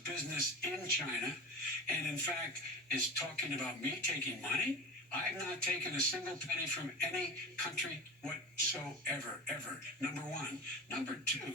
business in China, and in fact is talking about me taking money. I've not taken a single penny from any country whatsoever, ever. Number one. Number two,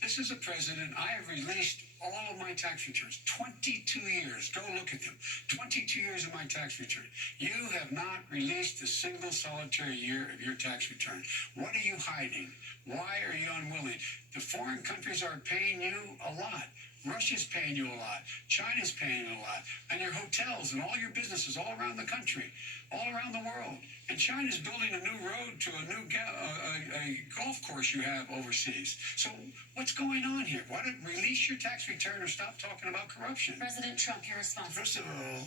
this is a president. I have released all of my tax returns. 22 years. Go look at them. 22 years of my tax return. You have not released a single solitary year of your tax return. What are you hiding? Why are you unwilling? The foreign countries are paying you a lot. Russia's paying you a lot. China's paying you a lot. And your hotels and all your businesses all around the country, all around the world. And China's building a new road to a new a golf course you have overseas. So what's going on here? Why don't release your tax return or stop talking about corruption? President Trump, your response. First of all,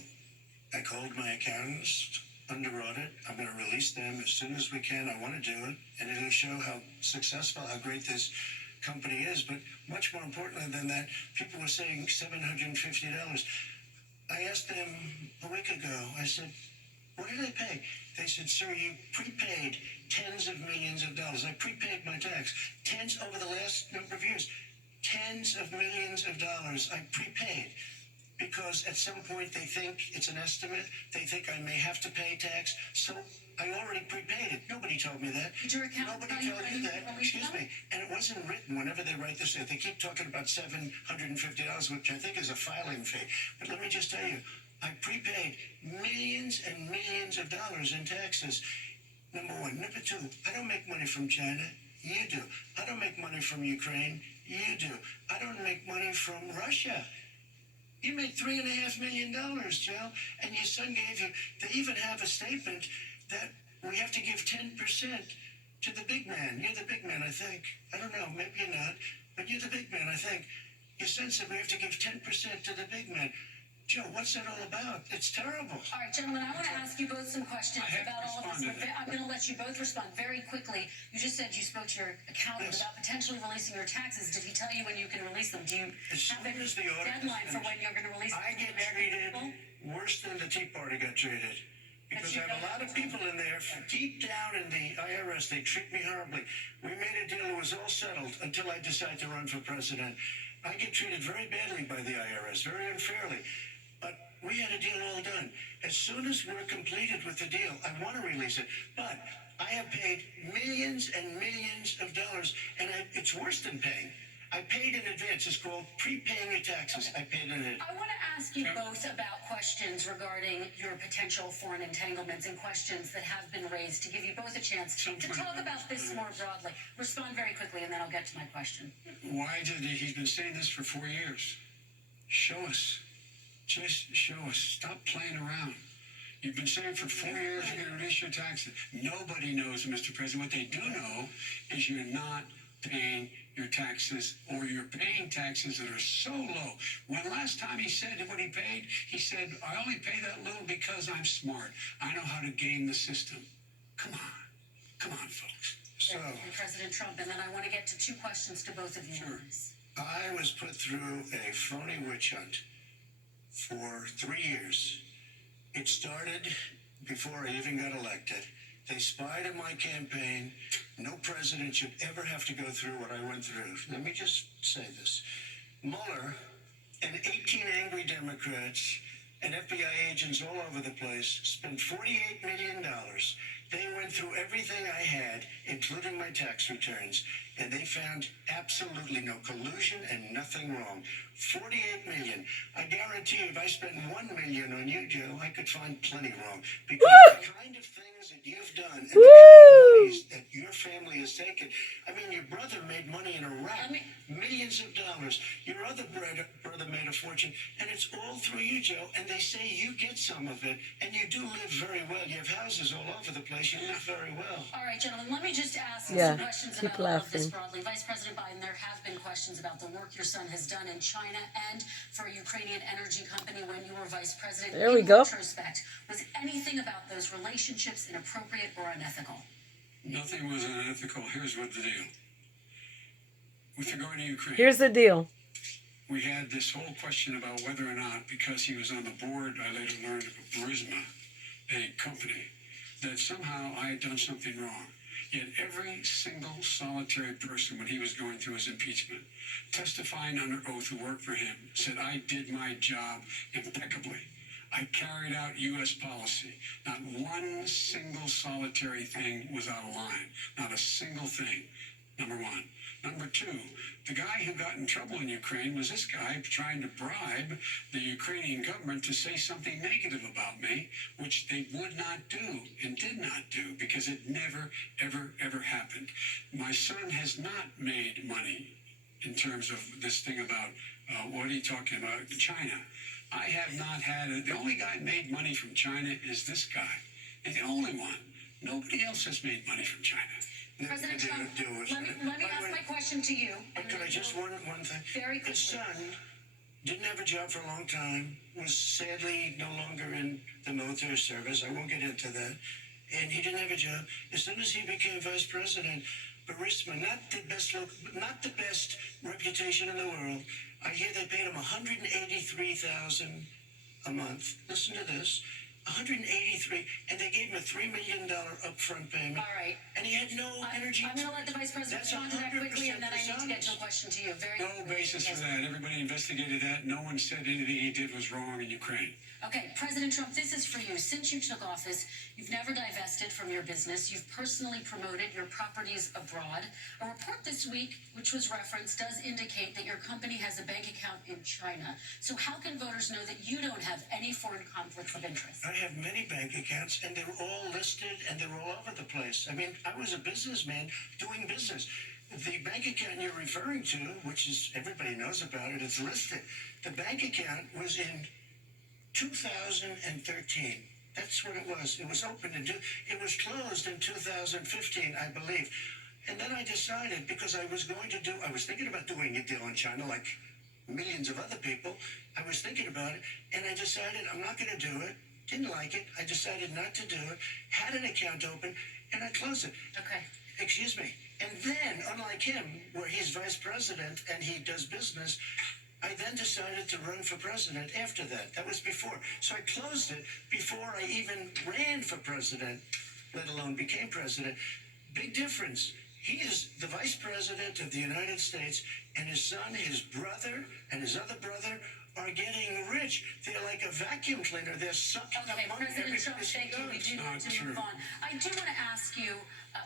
I called my accountants under audit. I'm going to release them as soon as we can. I want to do it, and it'll show how successful, how great this company is. But much more importantly than that, people were saying $750. I asked them a week ago, I said, what did I pay? They said, sir, you prepaid tens of millions of dollars. I prepaid my tax. Tens over the last number of years. Tens of millions of dollars I prepaid. Because at some point they think it's an estimate. They think I may have to pay tax. So I already prepaid it. Nobody told me that. Did your accountant Nobody told you that. Excuse me. And it wasn't written whenever they write this. They keep talking about $750, which I think is a filing fee. But let me just tell you, I prepaid millions and millions of dollars in taxes. Number one. Number two, I don't make money from China. You do. I don't make money from Ukraine. You do. I don't make money from Russia. You made $3.5 million, Joe, and your son gave you. They even have a statement that we have to give 10% to the big man. You're the big man, I think. I don't know, maybe you're not, but you're the big man, I think. Your son said we have to give 10% to the big man. Joe, what's that all about? It's terrible. All right, gentlemen, I want to ask you both some questions about all of this. I'm going to let you both respond very quickly. You just said you spoke to your accountant about potentially releasing your taxes. Did he tell you when you can release them? Do you have a deadline for when you're going to release them? I get treated worse than the Tea Party got treated. Because I have a lot of people in there, deep down in the IRS, they treat me horribly. We made a deal, it was all settled until I decided to run for president. I get treated very badly by the IRS, very unfairly. But we had a deal all done. As soon as we're completed with the deal, I want to release it. But I have paid millions and millions of dollars, and it's worse than paying. I paid in advance. It's called prepaying your taxes. I paid in advance. I want to ask you both about questions regarding your potential foreign entanglements and questions that have been raised to give you both a chance to talk about this more broadly. Respond very quickly, and then I'll get to my question. Why did he's been saying this for 4 years? Show us. Just show us. Stop playing around. You've been saying for 4 years you're going to release your taxes. Nobody knows, Mr. President. What they do know is you're not paying your taxes, or you're paying taxes that are so low. When last time he said what he paid, he said, I only pay that little because I'm smart. I know how to game the system. Come on. Come on, folks. So, President Trump, and then I want to get to two questions to both of you. Sure. I was put through a phony witch hunt for 3 years. It started before I even got elected. They spied on my campaign. No president should ever have to go through what I went through. Let me just say this. Mueller and 18 angry Democrats and FBI agents all over the place spent $48 million. They went through everything I had, including my tax returns, and they found absolutely no collusion and nothing wrong. $48 million. I guarantee you, if I spent $1 million on you, Joe, I could find plenty wrong. Because the kind of things that you've done and the kind of monies that your family has taken. I mean, your brother made money in Iraq, millions of dollars. Your other brother made a fortune, and it's all through you, Joe. And they say you get some of it, and you do live very well. You have houses all over the place. You live very well. All right, gentlemen, let me just ask some questions about all of this broadly. Vice President Biden, there have been questions about the work your son has done in China and for a Ukrainian energy company when you were vice president. There we go. In retrospect, was anything about those relationships inappropriate or unethical? Nothing was unethical. Here's what the deal. With regard to Ukraine. Here's the deal. We had this whole question about whether or not, because he was on the board, I later learned of Burisma, a company, that somehow I had done something wrong. Yet every single solitary person, when he was going through his impeachment, testifying under oath who worked for him, said, I did my job impeccably. I carried out U.S. policy. Not one single solitary thing was out of line. Not a single thing. Number one. Number two, the guy who got in trouble in Ukraine was this guy trying to bribe the Ukrainian government to say something negative about me, which they would not do and did not do because it never, ever, ever happened. My son has not made money in terms of this thing about, what are you talking about, China. I have not had it. The only guy made money from China is this guy. And the only one. Nobody else has made money from China. President Trump, let me ask my question to you. But could I just one thing? Very quickly. His son didn't have a job for a long time, was sadly no longer in the military service. I won't get into that. And he didn't have a job. As soon as he became vice president, Burisma, not the best reputation in the world. I hear they paid him $183,000 a month. Listen to this. 183, and they gave him a $3 million upfront payment. All right. And he had no energy. I'm going to let the vice president respond to that quickly, and then I need to get to a question to you. No basis for that. Everybody investigated that. No one said anything he did was wrong in Ukraine. Okay, President Trump, this is for you. Since you took office, you've never divested from your business. You've personally promoted your properties abroad. A report this week, which was referenced, does indicate that your company has a bank account in China. So how can voters know that you don't have any foreign conflicts of interest? I have many bank accounts, and they're all listed, and they're all over the place. I mean, I was a businessman doing business. The bank account you're referring to, which is everybody knows about it, it's listed. The bank account was in 2013. That's what it was. It was open it was closed in 2015, I believe. And then I decided, because I was thinking about doing a deal in China like millions of other people. I was thinking about it, and I decided I'm not going to do it. Didn't like it. I decided not to do it. Had an account open, and I closed it. Okay. Excuse me. And then, unlike him, where he's vice president and he does business, I then decided to run for president after that. That was before. So I closed it before I even ran for president, let alone became president. Big difference. He is the vice president of the United States, and his son, his brother, and his other brother are getting rich. They're like a vacuum cleaner. They're sucking up money. President Trump, thank you. We do need to move on. I do want to ask you,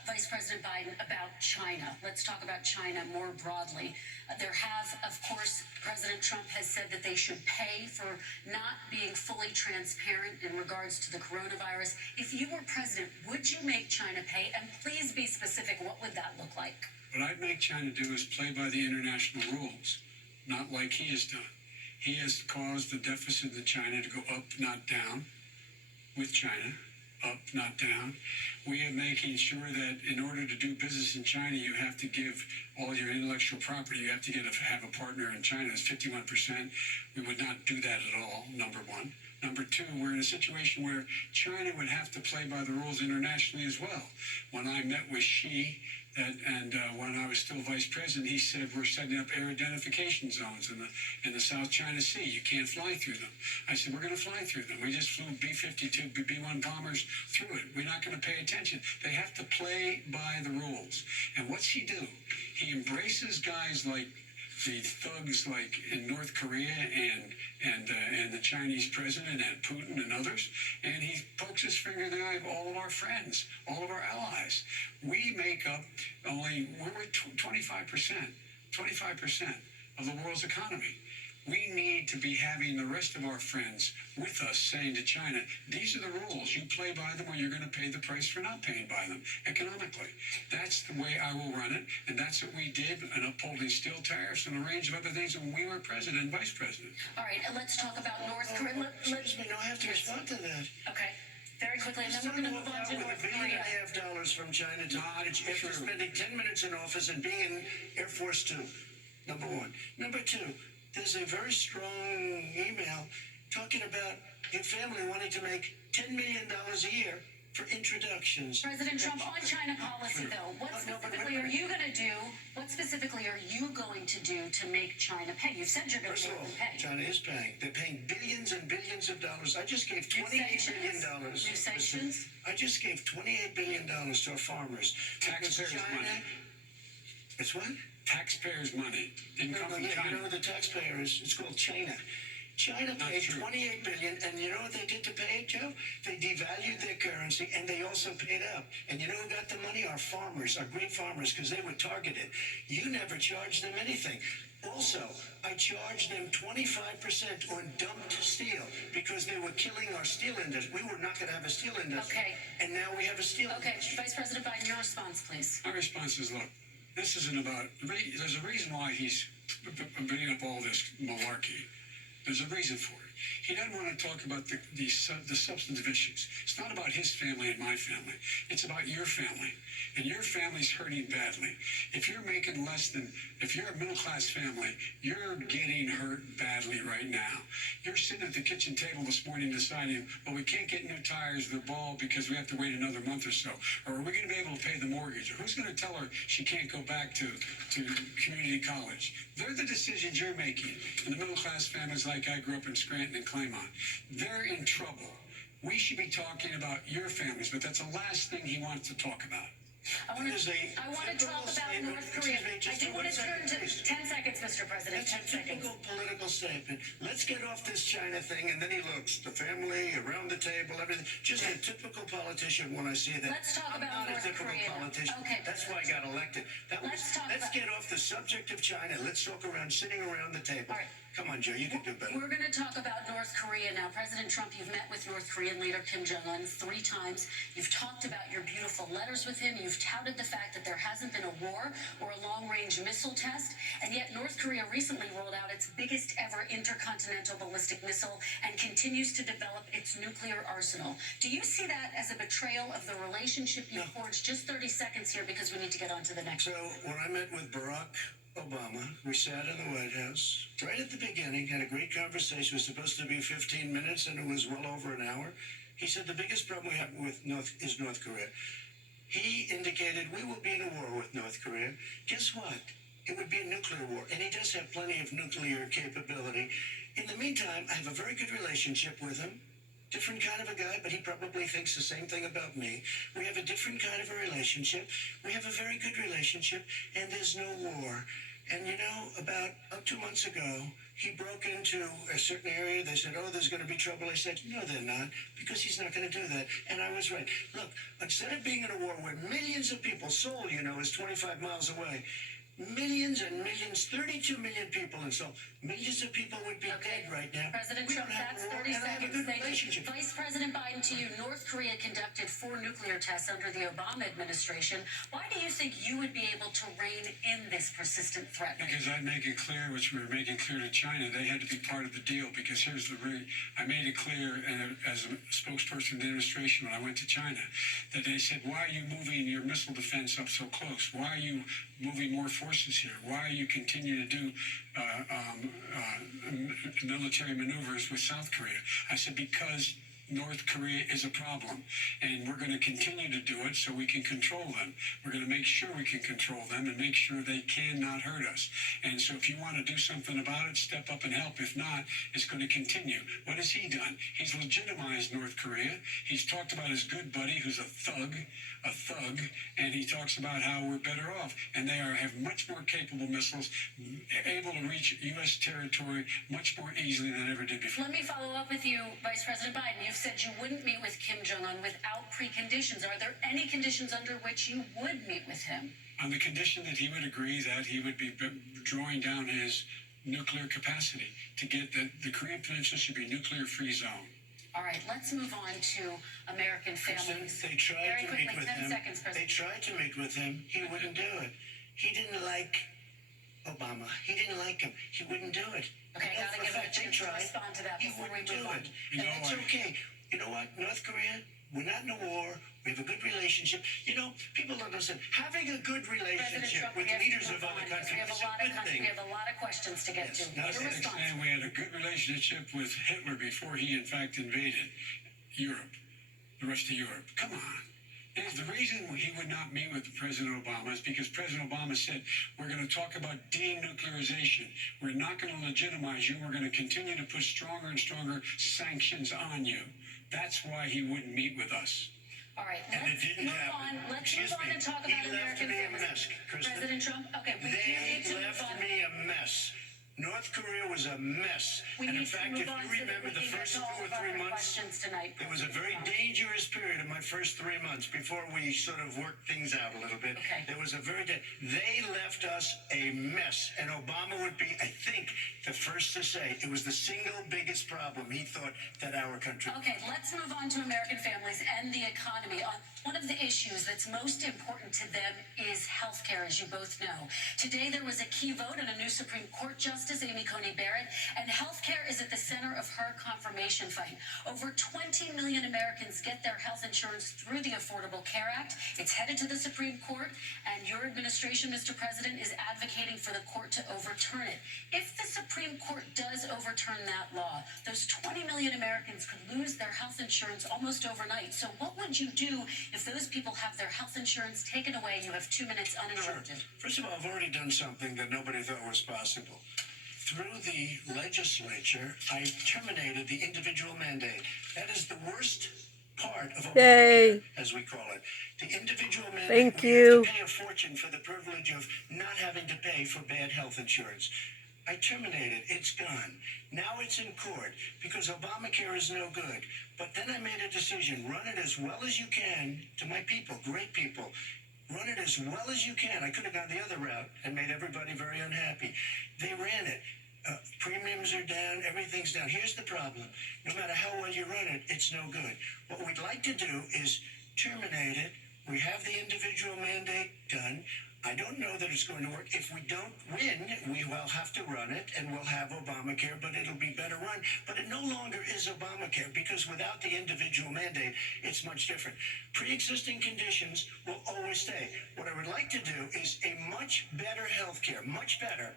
Vice President Biden, about China. Let's talk about China more broadly. There have, of course, President Trump has said that they should pay for not being fully transparent in regards to the coronavirus. If you were president, would you make China pay? And please be specific. What would that look like? What I'd make China do is play by the international rules, not like he has done. He has caused the deficit of China to go up, not down, with China, up, not down. We are making sure that in order to do business in China, you have to give all your intellectual property. You have to have a partner in China. It's 51%. We would not do that at all, number one. Number two, we're in a situation where China would have to play by the rules internationally as well. When I met with Xi, when I was still vice president, he said we're setting up air identification zones in the South China Sea. You can't fly through them. I said we're going to fly through them. We just flew B-52, B-1 bombers through it. We're not going to pay attention. They have to play by the rules. And what's he do? He embraces guys like the thugs like in North Korea and the Chinese president and Putin and others, and he pokes his finger in the eye of all of our friends, all of our allies. We make up we're 25% of the world's economy. We need to be having the rest of our friends with us saying to China, these are the rules. You play by them or you're going to pay the price for not paying by them economically. That's the way I will run it, and that's what we did in upholding steel tariffs and a range of other things when we were president and vice president. All right, and let's talk about North Korea. Excuse me, no, I have to respond to that. Okay, very quickly, and then we're going to move on to North Korea. $1.5 billion from China to after spending 10 minutes in office and being in Air Force Two, number one. Number two, there's a very strong email talking about your family wanting to make $10 million a year for introductions. President Trump, on China policy, though, what specifically are you going to do? What specifically are you going to do to make China pay? You've said you're going First to of make all, them pay. China is paying. They're paying billions and billions of dollars. I just gave New $28 sanctions? billion. New sanctions? I just gave $28 billion to our farmers. Taxpayers' Because China- money. It's what? Taxpayers' money didn't come from Yeah, China. you know the taxpayer is, it's called China. China Not paid true. $28 billion, and you know what they did to pay it, Joe? They devalued their currency, and they also paid up. And you know who got the money? Our farmers, our grain farmers, because they were targeted. You never charged them anything. Also, I charged them 25% on dumped steel because they were killing our steel industry. We were not going to have a steel industry. Okay. And now we have a steel Okay, industry. Vice President Biden, your response, please. My response is, look, this isn't about. There's a reason why he's bringing up all this malarkey. There's a reason for it. He doesn't want to talk about the substantive issues. It's not about his family and my family. It's about your family. And your family's hurting badly. If you're making less than, if you're a middle-class family, you're getting hurt badly right now. You're sitting at the kitchen table this morning deciding, well, we can't get new tires or the ball because we have to wait another month or so. Or are we going to be able to pay the mortgage? Or who's going to tell her she can't go back to community college? They're the decisions you're making. And the middle-class families like I grew up in Scranton and Claymont, they're in trouble. We should be talking about your families, but that's the last thing he wants to talk about. I want to talk about North Korea. I do want to turn to 10 seconds, Mr. President. That's 10 a seconds. typical political statement. Let's get off this China thing, and then he looks. The family, around the table, everything. Just a typical politician when I see that. Let's talk I'm about not North a typical Korea. politician. Okay. That's why I got elected. Let's get off the subject of China. Let's talk around sitting around the table. All right. Come on, Joe, you can do better. We're going to talk about North Korea now. President Trump, you've met with North Korean leader Kim Jong-un 3 times. You've talked about your beautiful letters with him. You've touted the fact that there hasn't been a war or a long-range missile test. And yet North Korea recently rolled out its biggest ever intercontinental ballistic missile and continues to develop its nuclear arsenal. Do you see that as a betrayal of the relationship you forged? Just 30 seconds here because we need to get on to the next. So when I met with Barack Obama, we sat in the White House right at the beginning, had a great conversation. It was supposed to be 15 minutes, and it was well over an hour. He said the biggest problem we have with North Korea. He indicated we will be in a war with North Korea. Guess what? It would be a nuclear war, and he does have plenty of nuclear capability. In the meantime, I have a very good relationship with him. Different kind of a guy, but he probably thinks the same thing about me. We have a different kind of a relationship. We have a very good relationship, and there's no war. And you know, about 2 months ago, he broke into a certain area. They said, oh, there's going to be trouble. I said, no, they're not, because he's not going to do that. And I was right. Look, instead of being in a war where millions of people, Seoul, you know, is 25 miles away, millions and millions, 32 million people in Seoul, millions of people would be dead right now. President We Trump, don't have that's a war, 30 and I have a seconds. good Thank you. relationship. Vice President Biden, to you, North Korea conducted 4 nuclear tests under the Obama administration. Why do you think you would be able to rein in this persistent threat? Because I make it clear, which we were making clear to China, they had to be part of the deal. Because here's I made it clear, and as a spokesperson of the administration when I went to China, that they said, why are you moving your missile defense up so close? Why are you moving more forces here? Why are you continuing to do military maneuvers with South Korea? I said, because North Korea is a problem, and we're going to continue to do it so we can control them. We're going to make sure we can control them and make sure they cannot hurt us. And so if you want to do something about it, step up and help. If not, it's going to continue. What has he done? He's legitimized North Korea. He's talked about his good buddy who's a thug, and he talks about how we're better off. And they have much more capable missiles, able to reach U.S. territory much more easily than ever did before. Let me follow up with you, Vice President Biden. You've said you wouldn't meet with Kim Jong-un without preconditions. Are there any conditions under which you would meet with him? On the condition that he would agree that he would be drawing down his nuclear capacity to get the Korean Peninsula should be a nuclear-free zone. All right, let's move on to American families. They tried Very to quickly, meet with 10 him. seconds, They President. tried to meet with him. He wouldn't do it. He didn't like Obama. He didn't like him. He wouldn't do it. Okay, I know gotta for give him a fact they chance to tried. respond to that He before we wouldn't do move on. it. You And know that's what? okay. You know what? North Korea, we're not in a war. We have a good relationship. You know, people don't understand. Having a good President relationship Trump, with we have leaders to of move other on because countries we have is a lot a of good countries. thing. We have a lot of questions to get Yes, to. now Your that's Like response. saying we had a good relationship with Hitler before he, in fact, invaded Europe. the rest of Europe. Come on. And the reason he would not meet with President Obama is because President Obama said, we're going to talk about denuclearization. We're not going to legitimize you. We're going to continue to put stronger and stronger sanctions on you. That's why he wouldn't meet with us. All right, And it let's didn't move happen. on. Let's Excuse move on me. and talk He about left American me a families. mess, Kristen. President Trump. Okay, we do need They to move left on. me a mess. North Korea was a mess. We And in need to fact, move if on you so that remember we the can get first to 2 all or of our 3 months, questions tonight. it was a very dangerous period in my first 3 months before we sort of worked things out a little bit. Okay. There was a they left us a mess. And Obama would be, I think, the first to say it was the single biggest problem he thought that our country. Okay, let's move on to American families and the economy. One of the issues that's most important to them is health care, as you both know. Today, there was a key vote on a new Supreme Court Justice, Amy Coney Barrett, and health care is at the center of her confirmation fight. Over 20 million Americans get their health insurance through the Affordable Care Act. It's headed to the Supreme Court, and your administration, Mr. President, is advocating for the court to overturn it. If the Supreme Court does overturn that law, those 20 million Americans could lose their health insurance almost overnight. So what would you do if those people have their health insurance taken away? You have 2 minutes uninterrupted. Sure. First of all, I've already done something that nobody thought was possible. Through the legislature, I terminated the individual mandate. That is the worst part of Obamacare, as we call it. The individual mandate. Thank we you. have to pay a fortune for the privilege of not having to pay for bad health insurance. I terminated. It's gone. Now it's in court because Obamacare is no good. But then I made a decision. Run it as well as you can to my people, great people. Run it as well as you can. I could have gone the other route and made everybody very unhappy. They ran it. Premiums are down. Everything's down. Here's the problem. No matter how well you run it, it's no good. What we'd like to do is terminate it. We have the individual mandate done. I don't know that it's going to work. If we don't win, we will have to run it, and we'll have Obamacare, but it'll be better run. But it no longer is Obamacare, because without the individual mandate, it's much different. Pre-existing conditions will always stay. What I would like to do is a much better health care, much better,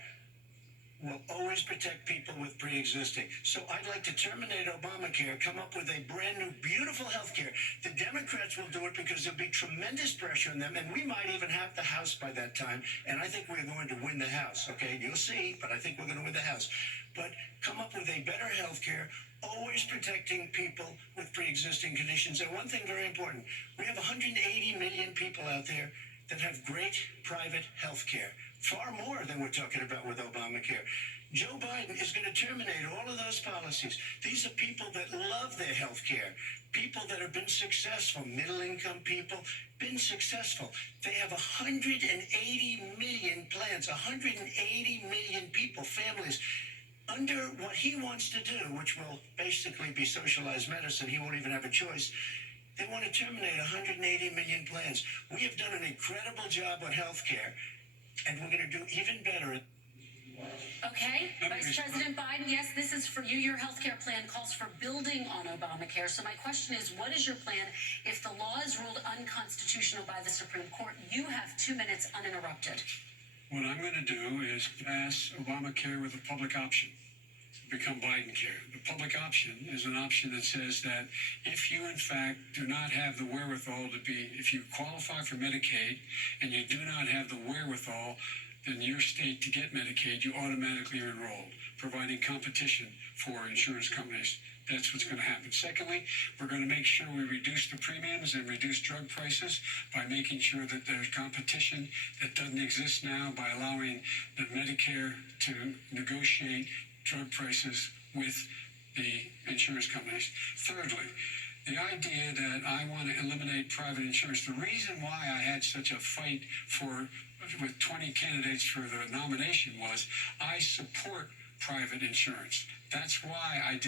will always protect people with pre-existing. So I'd like to terminate Obamacare, come up with a brand new, beautiful health care. The Democrats will do it because there'll be tremendous pressure on them, and we might even have the House by that time, and I think we're going to win the House, okay? You'll see, but I think we're going to win the House. But come up with a better health care, always protecting people with pre-existing conditions. And one thing very important, we have 180 million people out there that have great private health care, far more than we're talking about with Obamacare. Joe Biden is going to terminate all of those policies. These are people that love their health care, people that have been successful, middle-income people, been successful. They have 180 million plans, 180 million people, families, under what he wants to do, which will basically be socialized medicine. He won't even have a choice. They want to terminate 180 million plans. We have done an incredible job on health care, and we're going to do even better. Okay, Vice President Biden, yes, this is for you. Your health care plan calls for building on Obamacare. So my question is, what is your plan if the law is ruled unconstitutional by the Supreme Court? You have 2 minutes uninterrupted. What I'm going to do is pass Obamacare with a public option. Become Biden care. The public option is an option that says that if you in fact do not have the wherewithal if you qualify for Medicaid and you do not have the wherewithal in your state to get Medicaid, you automatically are enrolled, providing competition for insurance companies. That's what's going to happen. Secondly, we're going to make sure we reduce the premiums and reduce drug prices by making sure that there's competition that doesn't exist now by allowing the Medicare to negotiate drug prices with the insurance companies. Thirdly, the idea that I want to eliminate private insurance, the reason why I had such a fight with 20 candidates for the nomination was I support private insurance. That's why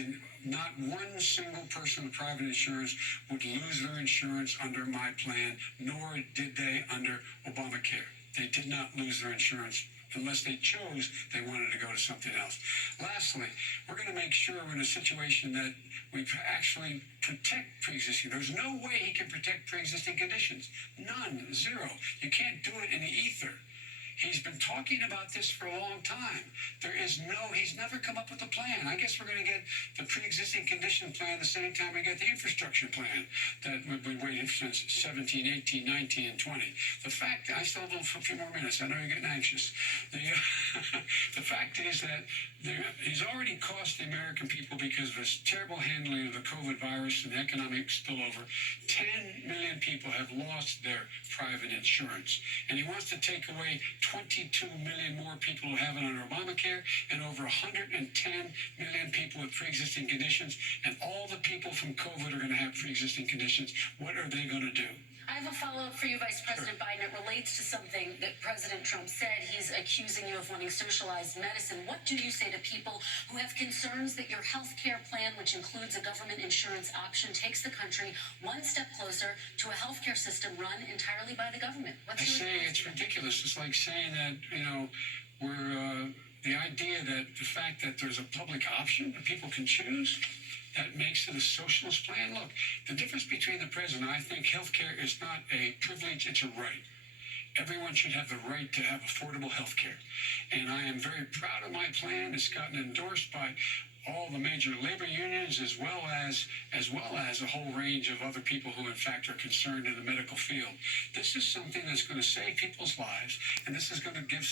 not one single person with private insurance would lose their insurance under my plan, nor did they under Obamacare. They did not lose their insurance unless they chose they wanted to go to something else. Lastly, we're going to make sure we're in a situation that we actually protect pre-existing. There's no way he can protect pre-existing conditions. None. Zero. You can't do it in the ether. He's been talking about this for a long time. He's never come up with a plan. I guess we're going to get the pre-existing condition plan the same time we get the infrastructure plan that we've been waiting since 17, 18, 19, and 20. The fact, I still have a few more minutes. I know you're getting anxious. The fact is that he's already cost the American people, because of his terrible handling of the COVID virus and the economic spillover, 10 million people have lost their private insurance. And he wants to take away 22 million more people who have it under Obamacare, and over 110 million people with pre-existing conditions. And all the people from COVID are going to have pre-existing conditions. What are they going to do? I have a follow-up for you, Vice President Biden. It relates to something that President Trump said. He's accusing you of wanting socialized medicine. What do you say to people who have concerns that your health care plan, which includes a government insurance option, takes the country one step closer to a health care system run entirely by the government? I say it's ridiculous. It's like saying that, the idea that the fact that there's a public option that people can choose, that makes it a socialist plan. Look, the difference between the president, I think healthcare is not a privilege, it's a right. Everyone should have the right to have affordable healthcare. And I am very proud of my plan. It's gotten endorsed by all the major labor unions, as well as a whole range of other people who in fact are concerned in the medical field. This is something that's going to save people's lives, and this is going to give